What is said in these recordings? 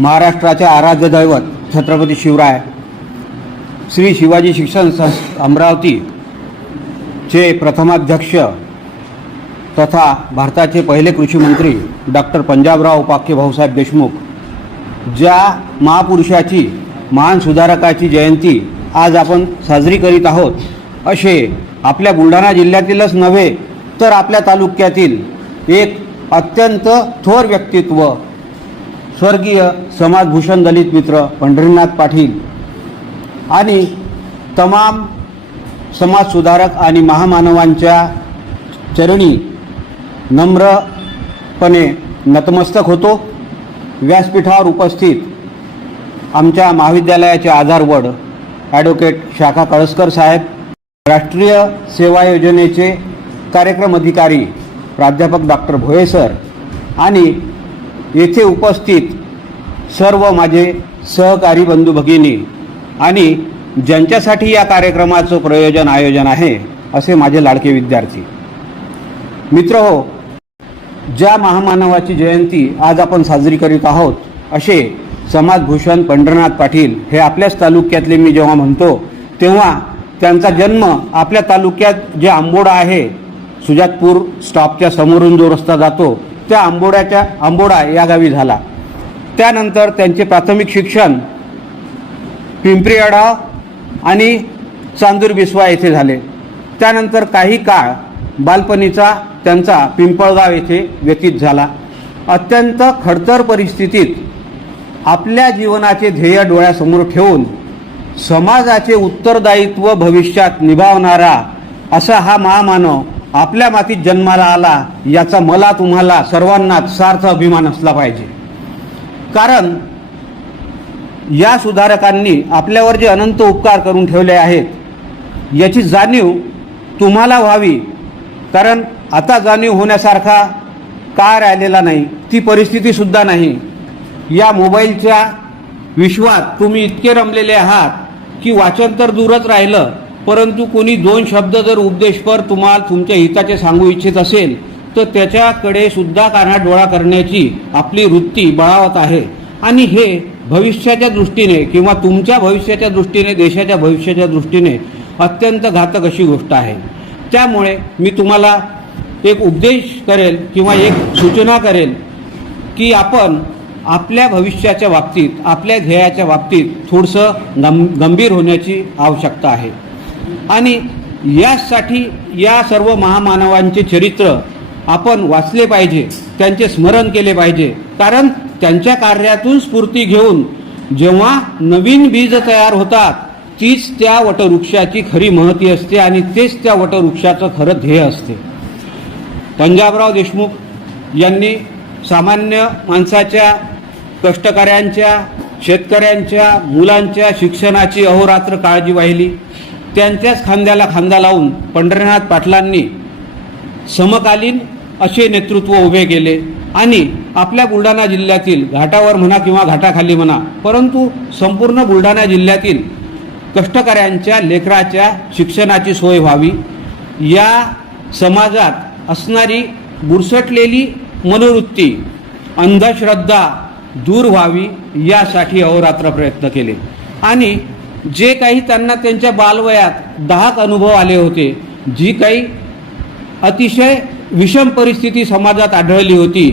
महाराष्ट्राचे आराध्य दैवत छत्रपती शिवराय श्री शिवाजी शिक्षण संस्थ अमरावती चे प्रथमाध्यक्ष तथा भारताचे पहिले कृषी मंत्री डॉक्टर पंजाबराव उपाख्य भाऊसाहेब देशमुख ज्या महापुरुषाची महान सुधारकाची जयंती आज आपण साजरी करीत आहोत असे आपल्या बुलढाणा जिल्ह्यातीलच नव्हे तर आपल्या तालुक्यातील एक अत्यंत थोर व्यक्तित्व स्वर्गीय समाजभूषण दलित मित्र पंढरीनाथ पाटील आणि तमाम समाजसुधारक आणि महामानवांच्या चरणी नम्रपणे नतमस्तक होतो. व्यासपीठावर उपस्थित आमच्या महाविद्यालयाचे आधारवड ॲडव्होकेट शाखा कळसकर साहेब राष्ट्रीय सेवा योजनेचे कार्यक्रम अधिकारी प्राध्यापक डॉक्टर भोये सर आणि येथे उपस्थित सर्व माझे सहकारी बंधू भगिनी आणि ज्यांच्यासाठी या कार्यक्रमाचं प्रयोजन आयोजन आहे असे माझे लाडके विद्यार्थी. मित्र हो ज्या महामानवाची जयंती आज आपण साजरी करीत आहोत असे समाजभूषण पंढरनाथ पाटील हे आपल्याच तालुक्यातले मी जेव्हा म्हणतो तेव्हा त्यांचा जन्म आपल्या तालुक्यात जे आंबोडा आहे सुजातपूर स्टॉपच्या समोरून जो रस्ता जातो त्या आंबोड्याच्या आंबोडा या गावी झाला. त्यानंतर त्यांचे प्राथमिक शिक्षण पिंपरीअडा आणि चांदूर बिस्वा येथे झाले. त्यानंतर काही काळ बालपणीचा त्यांचा पिंपळगाव येथे व्यतीत झाला. अत्यंत खडतर परिस्थितीत आपल्या जीवनाचे ध्येय डोळ्यासमोर ठेवून समाजाचे उत्तरदायित्व भविष्यात निभावणारा असा हा महामानव आपल्या मातीत जन्माला आला याचा मला तुम्हाला सर्वांनाच सार्थ अभिमान असला पाहिजे. कारण या सुधारकांनी आपल्यावर जे अनंत उपकार करून ठेवले आहेत याची जाणीव तुम्हाला व्हावी. कारण आता जाणीव होण्यासारखा काळ राहिलेला नाही ती परिस्थितीसुद्धा नाही. या मोबाईलच्या विश्वात तुम्ही इतके रमलेले आहात की वाचन तर दूरच राहिलं परंतु कोणी दोन शब्द जर उपदेशपर तुम्हाला तुमच्या हिताचे सांगू इच्छित असेल तर त्याच्याकडे सुद्धा काना डोळा करण्याची आपली वृत्ती बळावत आहे. आणि हे भविष्याच्या दृष्टीने किंवा तुमच्या भविष्याच्या दृष्टीने देशाच्या भविष्याच्या दृष्टीने अत्यंत घातक अशी गोष्ट आहे. त्यामुळे मी तुम्हाला एक उपदेश करेल किंवा एक सूचना करेल की आपण आपल्या भविष्याच्या बाबतीत आपल्या ध्येयाच्या बाबतीत थोडंसं गं गंभीर होण्याची आवश्यकता आहे. आणि यासाठी या सर्व महामानवांचे चरित्र आपण वाचले पाहिजे त्यांचे स्मरण केले पाहिजे. कारण त्यांच्या कार्यातून स्फूर्ती घेऊन जेव्हा नवीन बीज तयार होतात तीच त्या वटवृक्षाची खरी महती असते आणि तेच त्या वटवृक्षाचं खरं ध्येय असते. पंजाबराव देशमुख यांनी सामान्य माणसाच्या कष्टकऱ्यांच्या शेतकऱ्यांच्या मुलांच्या शिक्षणाची अहोरात्र काळजी वाहिली. त्यांच्याच खांद्याला खांदा लावून पंढरीनाथ पाटलांनी समकालीन असे नेतृत्व उभे केले. आणि आपल्या बुलढाणा जिल्ह्यातील घाटावर म्हणा किंवा घाटाखाली म्हणा परंतु संपूर्ण बुलढाणा जिल्ह्यातील कष्टकऱ्यांच्या लेकराच्या शिक्षणाची सोय व्हावी. या समाजात असणारी बुरसटलेली मनोवृत्ती अंधश्रद्धा दूर व्हावी यासाठी अहोरात्र प्रयत्न केले. आणि जे काही त्यांना त्यांच्या बालवयात दाहक अनुभव आले होते जी काही अतिशय विषम परिस्थिती समाजात आढळली होती.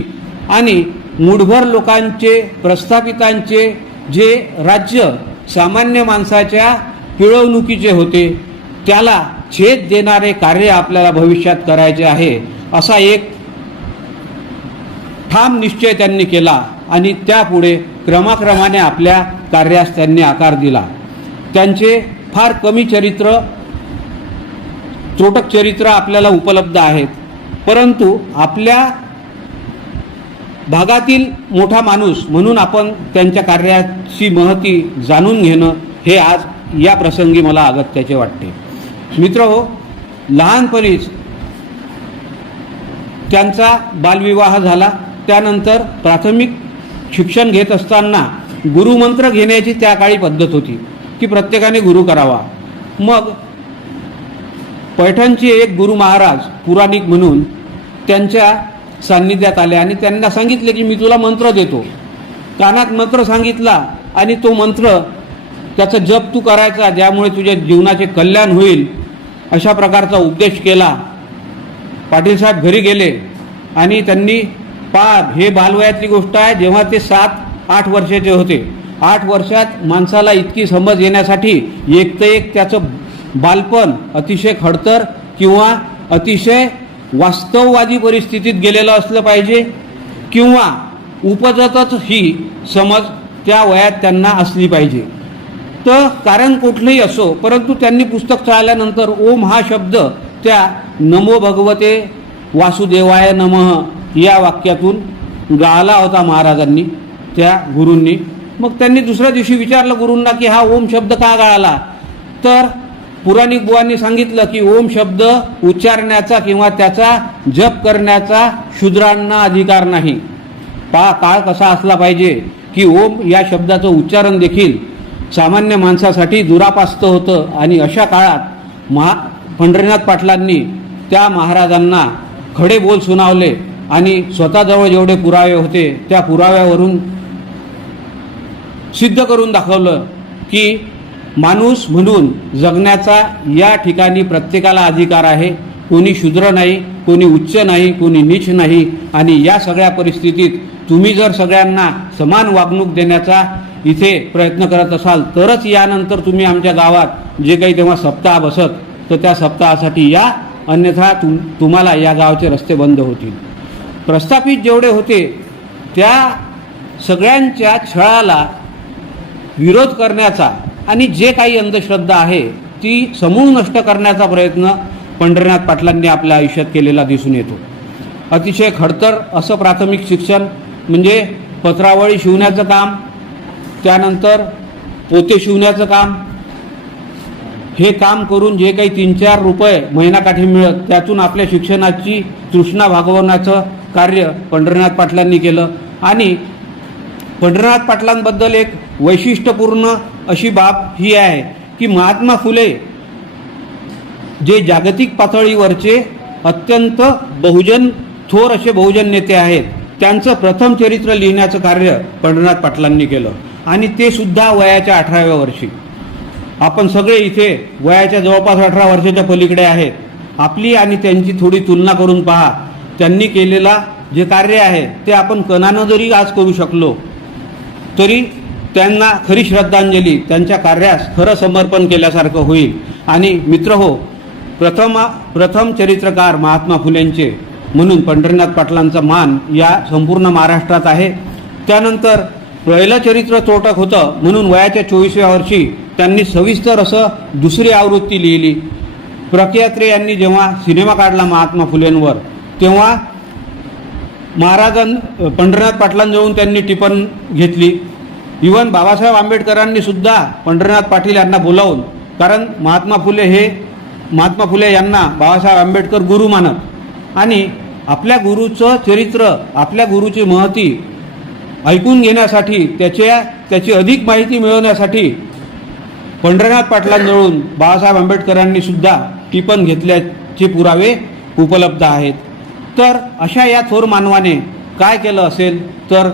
आणि मूठभर लोकांचे प्रस्थापितांचे जे राज्य सामान्य माणसाच्या पिळवणुकीचे होते त्याला छेद देणारे कार्य आपल्याला भविष्यात करायचे आहे असा एक ठाम निश्चय त्यांनी केला आणि त्यापुढे क्रमाक्रमाने आपल्या कार्यास त्यांनी आकार दिला. त्यांचे फार कमी चरित्र त्रोटक चरित्र आपल्याला उपलब्ध आहेत. परंतु आपल्या भागातील मोठा माणूस म्हणून आपण त्यांच्या कार्याची महती जाणून घेणं हे आज या प्रसंगी मला अगत्याचे वाटते. मित्र हो लहानपणीच त्यांचा बालविवाह झाला. त्यानंतर प्राथमिक शिक्षण घेत असताना गुरुमंत्र घेण्याची त्या काळी पद्धत होती की प्रत्येकाने गुरु करावा. मग पैठणचे एक गुरु महाराज पुराणिक म्हणून त्यांच्या सान्निध्यात आले आणि त्यांना सांगितले की मी तुला मंत्र देतो. कानात मंत्र सांगितला आणि तो मंत्र त्याचा जप तू करायचा ज्यामुळे तुझ्या जीवनाचे कल्याण होईल अशा प्रकारचा उपदेश केला. पाटील साहेब घरी गेले आणि त्यांनी पा हे बालवयातली गोष्ट आहे जेव्हा ते सात आठ वर्षाचे होते. आठ वर्षात माणसाला इतकी समज येण्यासाठी एक तर एक त्याचं बालपण अतिशय खडतर किंवा अतिशय वास्तववादी परिस्थितीत गेलेलं असलं पाहिजे किंवा उपजतच ही समज त्या वयात त्यांना असली पाहिजे. तर कारण कुठलंही असो परंतु त्यांनी पुस्तक चाळल्यानंतर ओम हा शब्द त्या नमो भगवते वासुदेवाय नमः या वाक्यातून गाळला होता महाराजांनी त्या गुरूंनी. मग त्यांनी दुसऱ्या दिवशी विचारलं गुरूंना की हा ओम शब्द का गाळला? तर पुराणिक बुवांनी सांगितलं की ओम शब्द उच्चारण्याचा किंवा त्याचा जप करण्याचा शूद्रांना अधिकार नाही. पा काळ कसा असला पाहिजे की ओम या शब्दाचं उच्चारण देखील सामान्य माणसासाठी दुरापास्त होतं आणि अशा काळात महा पंढरीनाथ पाटलांनी त्या महाराजांना खडे बोल सुनावले आणि स्वतःजवळ जेवढे पुरावे होते त्या पुराव्यावरून सिद्ध करून दाखवलं की माणूस म्हणून जगण्याचा या ठिकाणी प्रत्येकाला अधिकार आहे. कोणी शूद्र नाही कोणी उच्च नाही कोणी नीच नाही. आणि या सगळ्या परिस्थितीत तुम्ही जर सगळ्यांना समान वागणूक देण्याचा इथे प्रयत्न करत असाल तरच यानंतर तुम्ही आमच्या गावात जे काही तेव्हा सप्ताह बसत तर त्या सप्ताहासाठी या अन्यथा तुम तुम्हाला या गावचे रस्ते बंद होतील. प्रस्थापित जेवढे होते त्या सगळ्यांच्या छळाला विरोध करण्याचा आणि जे काही अंधश्रद्धा आहे ती समूळ नष्ट करण्याचा प्रयत्न पंढरीनाथ पाटलांनी आपल्या आयुष्यात केलेला दिसून येतो. अतिशय खडतर असं प्राथमिक शिक्षण म्हणजे पत्रावळी शिवण्याचं काम त्यानंतर पोते शिवण्याचं काम हे काम करून जे काही तीन चार रुपये महिनाकाठी मिळत त्यातून आपल्या शिक्षणाची तृष्णा भागवण्याचं कार्य पंढरीनाथ पाटलांनी केलं. आणि पंढरीनाथ पाटलांबद्दल एक वैशिष्ट्यपूर्ण अशी बाब ही आहे की महात्मा फुले जे जागतिक पातळीवरचे अत्यंत बहुजन थोर असे बहुजन नेते आहेत त्यांचं प्रथम चरित्र लिहिण्याचं कार्य पंढरनाथ पाटलांनी केलं. आणि ते सुद्धा वयाच्या अठराव्या वर्षी. आपण सगळे इथे वयाच्या जवळपास अठरा वर्षाच्या पलीकडे आहेत. आपली आणि त्यांची थोडी तुलना करून पहा. त्यांनी केलेला जे कार्य आहे ते आपण कणानं जरी आज करू शकलो तरी त्यांना खरी श्रद्धांजली त्यांच्या कार्यास खरं समर्पण केल्यासारखं होईल. आणि मित्र हो प्रथम प्रथम चरित्रकार महात्मा फुलेंचे म्हणून पंढरीनाथ पाटलांचा मान या संपूर्ण महाराष्ट्रात आहे. त्यानंतर पहिलं चरित्र चोटक होतं म्हणून वयाच्या चोवीसव्या वर्षी त्यांनी सविस्तर असं दुसरी आवृत्ती लिहिली. प्रख्यात्रे यांनी जेव्हा सिनेमा काढला महात्मा फुलेंवर तेव्हा महाराजां पंढरीनाथ पाटलांजवळून त्यांनी टिपण घेतली. इवन बाबासाहेब आंबेडकरांनी सुद्धा पंढरीनाथ पाटील यांना बोलावून कारण महात्मा फुले हे महात्मा फुले यांना बाबासाहेब आंबेडकर गुरु मानत. आणि आपल्या गुरुचं चरित्र आपल्या गुरुची महती ऐकून घेण्यासाठी त्याच्या त्याची अधिक माहिती मिळवण्यासाठी पंढरीनाथ पाटलांजवळून बाबासाहेब आंबेडकरांनी सुद्धा टिपण घेतल्याचे पुरावे उपलब्ध आहेत. तर अशा या थोर मानवाने काय केलं असेल? तर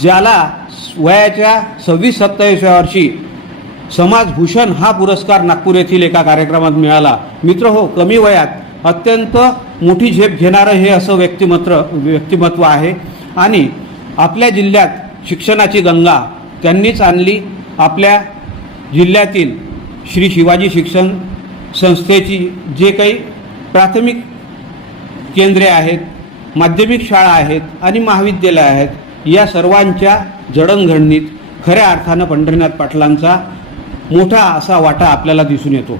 ज्याला वयाच्या सव्वीस सत्तावीसव्या वर्षी समाजभूषण हा पुरस्कार नागपूर येथील एका कार्यक्रमात मिळाला. मित्र हो कमी वयात अत्यंत मोठी झेप घेणारं हे असं व्यक्तिमत्र व्यक्तिमत्व आहे. आणि आपल्या जिल्ह्यात शिक्षणाची गंगा त्यांनीच आणली. आपल्या जिल्ह्यातील श्री शिवाजी शिक्षण संस्थेची जे काही प्राथमिक केंद्रे आहेत माध्यमिक शाळा आहेत आणि महाविद्यालय आहेत या सर्वांच्या जडणघडणीत खऱ्या अर्थानं पंढरीनाथ पाटलांचा मोठा असा वाटा आपल्याला दिसून येतो.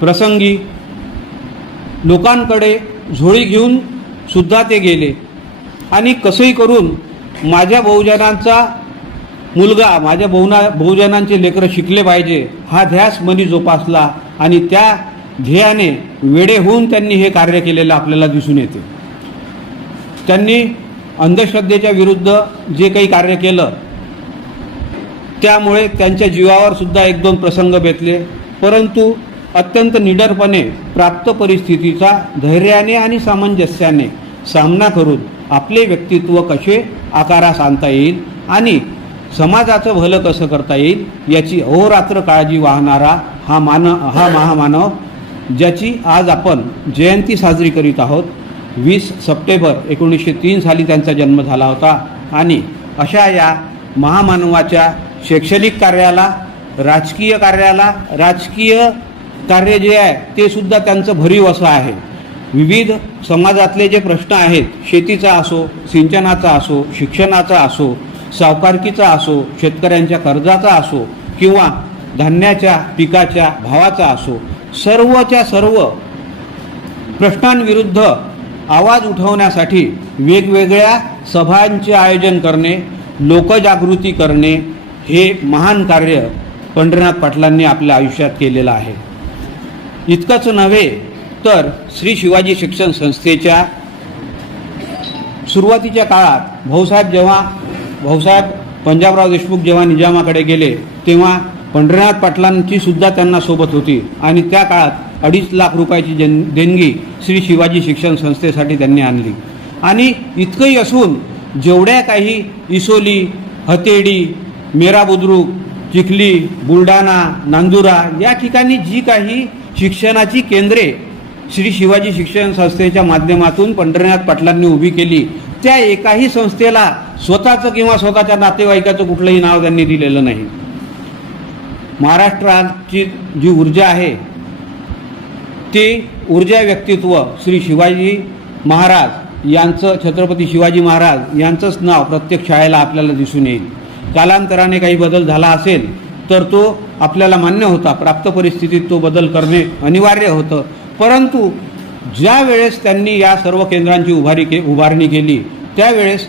प्रसंगी लोकांकडे झोळी घेऊन सुद्धा ते गेले. आणि कसंही करून माझ्या बहुजनांचा मुलगा माझ्या बहुना बहुजनांचे लेकरं शिकले पाहिजे हा ध्यास मनी जोपासला आणि त्या ध्येयाने वेडे होऊन त्यांनी हे कार्य केलेलं आपल्याला दिसून येते. त्यांनी अंधश्रद्धेच्या विरुद्ध जे काही कार्य केलं त्यामुळे त्यांच्या जीवावर सुद्धा एक दोन प्रसंग बेतले. परंतु अत्यंत निडरपणे प्राप्त परिस्थितीचा धैर्याने आणि सामंजस्याने सामना करून आपले व्यक्तित्व कसे आकारास आणता येईल आणि समाजाचं भलं कसं करता येईल याची अहोरात्र काळजी वाहणारा हा मान हा महामानव ज्याची आज आपण जयंती साजरी करीत आहोत वीस सप्टेंबर एकोणीसशे तीन साली त्यांचा जन्म झाला होता. आणि अशा या महामानवाच्या शैक्षणिक कार्याला राजकीय कार्याला राजकीय कार्य जे आहे ते सुद्धा त्यांचं भरीव असं आहे. विविध समाजातले जे प्रश्न आहेत शेतीचा असो सिंचनाचा असो शिक्षणाचा असो सावकारकीचा असो शेतकऱ्यांच्या कर्जाचा असो किंवा धान्याच्या पिकाच्या भावाचा असो सर्वच्या सर्व प्रश्नांविरुद्ध आवाज उठवण्यासाठी वेगवेगळ्या सभांचे आयोजन करणे लोकजागृती करणे हे महान कार्य पंढरीनाथ पाटलांनी आपल्या आयुष्यात केलेलं आहे. इतकंच नव्हे तर श्री शिवाजी शिक्षण संस्थेच्या सुरुवातीच्या काळात भाऊसाहेब जेव्हा भाऊसाहेब पंजाबराव देशमुख जेव्हा निजामाकडे गेले तेव्हा पंढरीनाथ पाटलांची सुद्धा त्यांना सोबत होती आणि त्या काळात अडीच लाख रुपयाची जन देणगी श्री शिवाजी शिक्षण संस्थेसाठी त्यांनी आणली. आणि इतकंही असून जेवढ्या काही इसोली हतेडी मेरा बुद्रुक चिखली बुलढाणा नांदुरा या ठिकाणी जी काही शिक्षणाची केंद्रे श्री शिवाजी शिक्षण संस्थेच्या माध्यमातून पंढरीनाथ पाटलांनी उभी केली त्या एकाही संस्थेला स्वतःचं किंवा स्वतःच्या नातेवाईकाचं कुठलंही नाव त्यांनी दिलेलं नाही. महाराष्ट्राची जी ऊर्जा आहे ते ऊर्जा व्यक्तित्व श्री शिवाजी महाराज यांचं छत्रपती शिवाजी महाराज यांचंच नाव प्रत्येक शाळेला आपल्याला दिसून येईल. कालांतराने काही बदल झाला असेल तर तो आपल्याला मान्य होता. प्राप्त परिस्थितीत तो बदल करणे अनिवार्य होतं. परंतु ज्या वेळेस त्यांनी या सर्व केंद्रांची उभारी के उभारणी केली त्यावेळेस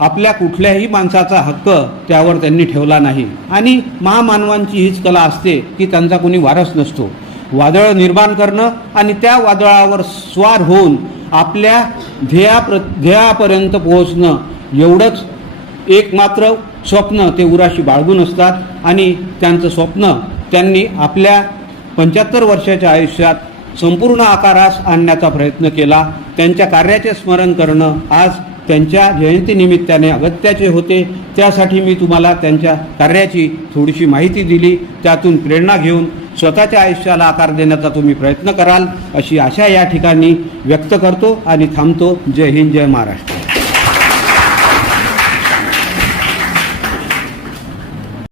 आपल्या कुठल्याही माणसाचा हक्क त्यावर त्यांनी ठेवला नाही. आणि महामानवांची हीच कला असते की त्यांचा कोणी वारस नसतो. वादळ निर्माण करणं आणि त्या वादळावर स्वार होऊन आपल्या ध्येयाप्र ध्येयापर्यंत पोहोचणं एवढंच एक मात्र स्वप्न. ते उराशी बाळगून असतात आणि त्यांचं स्वप्न त्यांनी आपल्या पंच्याहत्तर वर्षाच्या आयुष्यात संपूर्ण आकारास आणण्याचा प्रयत्न केला. त्यांच्या कार्याचे स्मरण करणं आज त्यांच्या जयंतीनिमित्ताने अगत्याचे होते. त्यासाठी मी तुम्हाला त्यांच्या कार्याची थोडीशी माहिती दिली. त्यातून प्रेरणा घेऊन स्वतःच्या आयुष्याला आकार देण्याचा तुम्ही प्रयत्न कराल अशी आशा या ठिकाणी व्यक्त करतो आणि थांबतो. जय हिंद जय महाराष्ट्र.